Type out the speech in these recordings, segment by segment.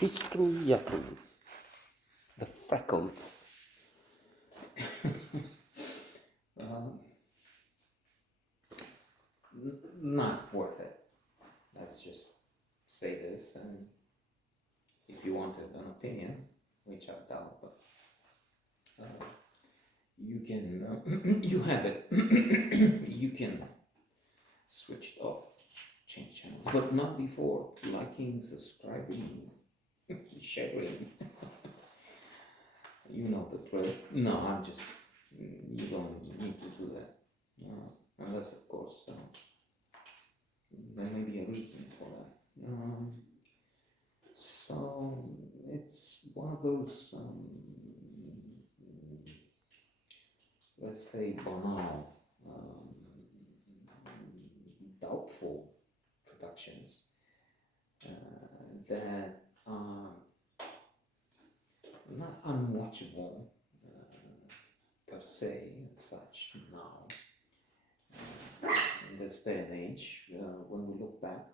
Pistruiatul, the Freckled. Not worth it. Let's just say this, and if you wanted an opinion, which I doubt, but you can, you have it. You can switch it off, change channels, but not before liking, subscribing, sharing. You know the drill. No, I'm just, you don't need to do that. Unless, of course, there may be a reason for that. So it's one of those, let's say, banal, doubtful productions that are not unwatchable per se, as such now. In this day and age, when we look back,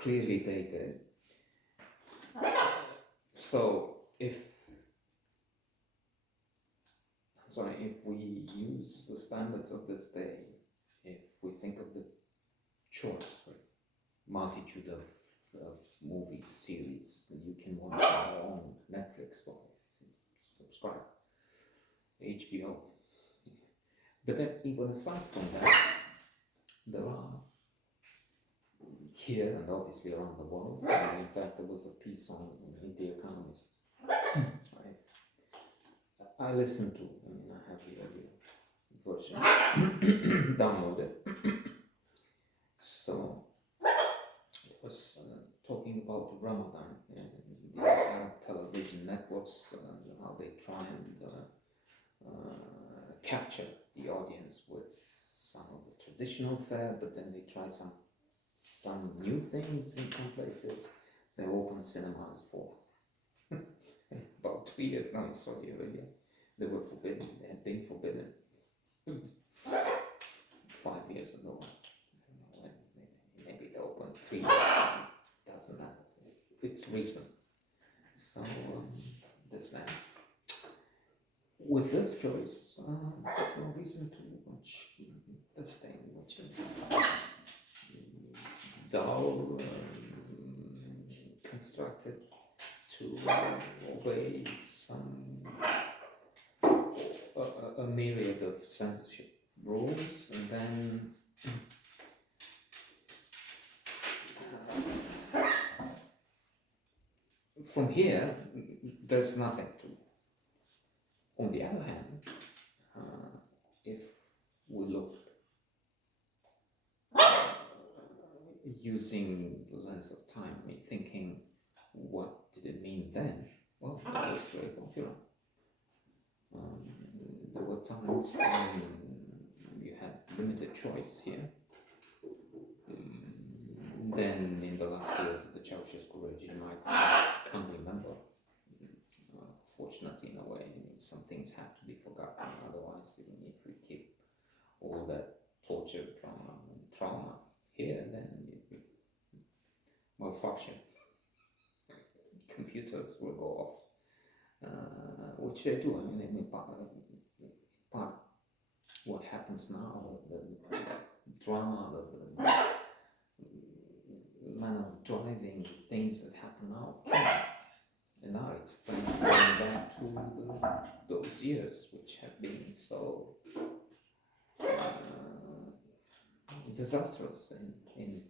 clearly dated. So if we use the standards of this day, if we think of the choice, multitude of movie series you can watch on Netflix or subscribe, HBO. But then, even aside from that, there are here and obviously around the world. In fact, there was a piece on in The Economist. I listened to. I have the audio version downloaded. So it was talking about Ramadan and the Arab television networks, how they try and capture the audience with some of the traditional fare, but then they try some new things in some places. They open cinemas for about 2 years now in Saudi Arabia. They were forbidden. They had been forbidden 5 years ago. Maybe they opened 3 years ago. Doesn't matter. It's recent. So there's that. With this choice, there's no reason to watch this thing, which is dull, constructed to obey a myriad of censorship rules, and then from here, there's nothing to. On the other hand, if we look using the lens of time, thinking, what did it mean then? Well, it was very popular. There were times when you had limited choice here. Then in the last years of the Ceausescu regime, I can't remember. Fortunately, in a way, some things have to be forgotten. Otherwise, even if we keep all that torture, trauma here, then it will malfunction. Computers will go off, which they do. Part what happens now, the drama, the manner of driving, things that happen now, and are explained going back to those years, which have been so disastrous in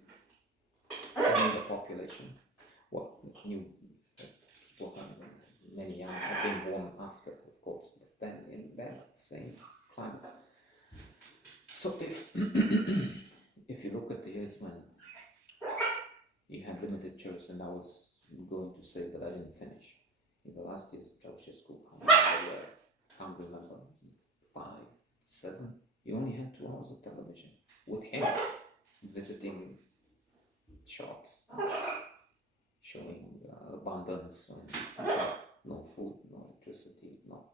the population. Well, new people, many young have been born after, of course, but then in that same climate. So if you look at the years when you had limited choice, and I was going to say, but I didn't finish. In the last years of Ceausescu, can't remember, 5, 7. You only had 2 hours of television with him visiting shops, showing abundance, no food, no electricity, no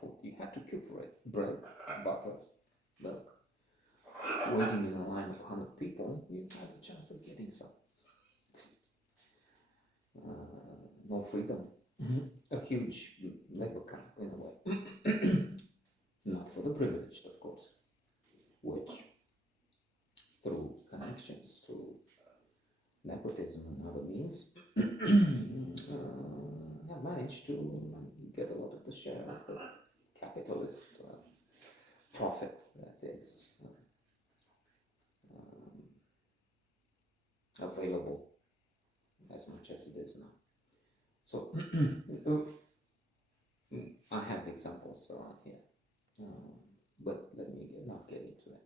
food. You had to queue for it. Bread, butter, milk. Waiting in a line of 100 people, you had a chance of getting some. no freedom, a huge labor camp in a way. Not for the privileged, of course, which through connections, through nepotism and other means, have managed to get a lot of the share of the capitalist profit that is available as much as it is now. So I have examples around here, but let me not get into that.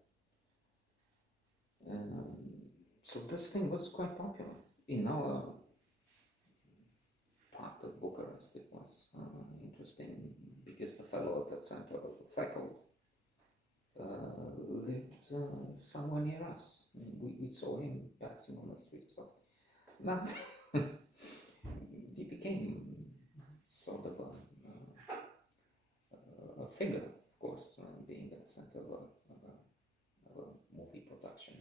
So this thing was quite popular in our part of Bucharest. It was interesting because the fellow at the center of the Freckled lived somewhere near us. We saw him passing on the street or something. Not he became sort of a figure, of course, being at the center of a movie production.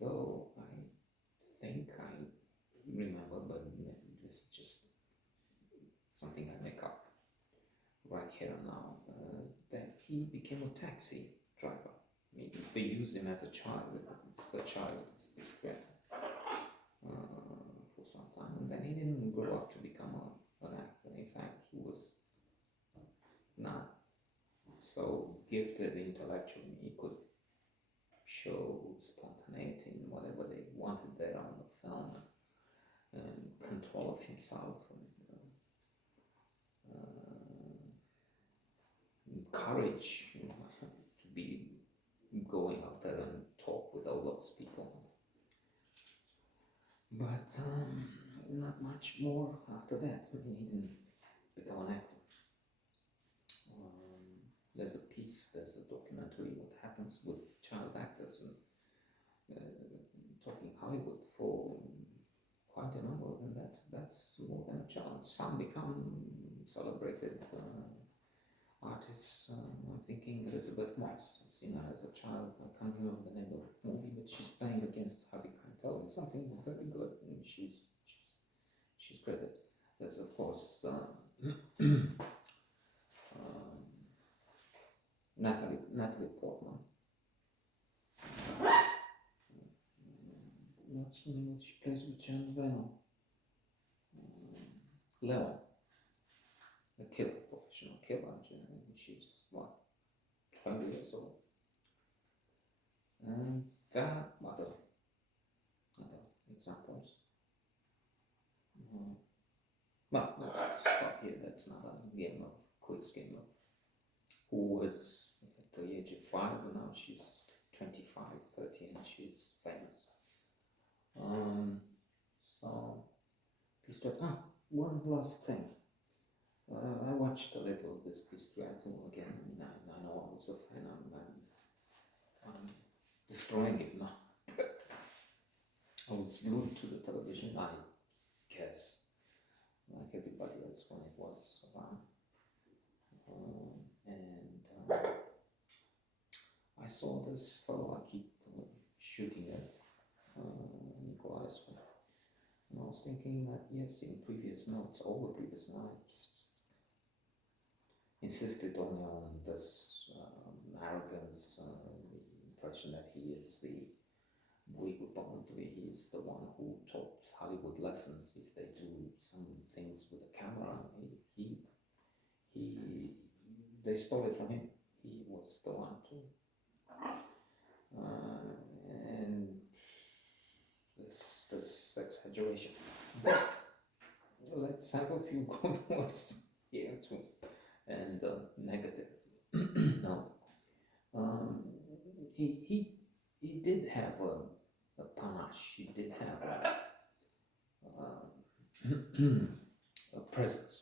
Though I think I remember, but this is just something I make up right here and now, that he became a taxi driver. I mean, they used him as a child, Pistruiatul, for some time, and then he didn't grow up to become an actor. In fact, he was not so gifted intellectually. He could show spontaneity in whatever they wanted there on the film, and control of himself, and courage to be going out there and talk with all those people. But not much more after that. I mean, he didn't become an actor. There's a documentary, what happens with child actors, and talking Hollywood for quite a number of them. That's more than a challenge. Some become celebrated artists. I'm thinking Elizabeth Moss. I've seen her as a child. I can't remember the name of the movie, but she's playing against Harvey Keitel. It's something very good, and she's credited. There's of course Natalie Portman. What's the name? She plays with John Reno. Leon, a killer, professional killer. She's what, 20 years old. And other examples. But let's stop here. That's not a quiz game of who was at the age of 5, and now she's 25, 30, and she's famous. So, one last thing. I watched a little of this Pistruiatul again. I know I was a fan. I'm destroying it now. I was glued to the television, I guess, like everybody else when it was around. And I saw this fellow I keep shooting at, Nicholas. And I was thinking that, yes, in previous notes, insisted only on this arrogance, the impression that he is the he is the one who taught Hollywood lessons. If they do some things with a camera, they stole it from him. He was the one to, and this exaggeration. But let's have a few good words here too, and negative. No, he did have a panache. He did have a presence.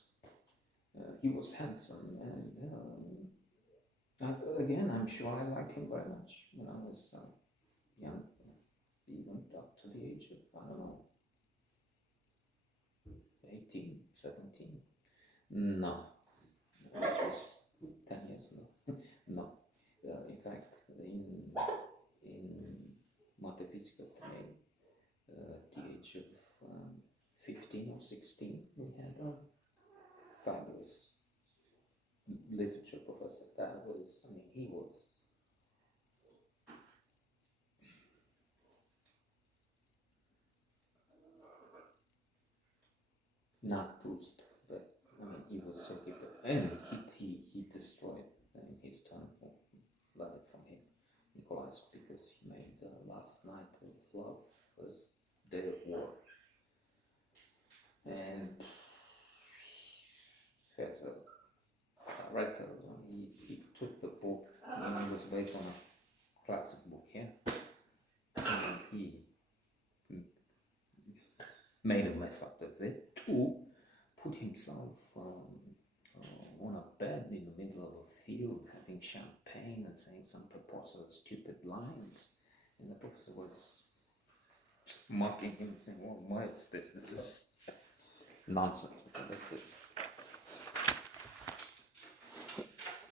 He was handsome, and again, I'm sure I liked him very much when I was young, even up to the age of, I don't know, 18, 17. No, which was 10 years ago. No, in fact, in Montefizio, at the age of 15 or 16, we had a fabulous literature professor. That was, I mean, he was not Proust, but I mean, he was so gifted, and he destroyed in his turn, or learned it from him, Nicholas, because he made Last Night of Love First Day of War, and as a director, he took the book, and it was based on a classic book, yeah, and he made a mess up of it to put himself on a bed in the middle of a field having champagne and saying some preposterous stupid lines, and the professor was mocking him and saying, well, what is this? This is nonsense, because this is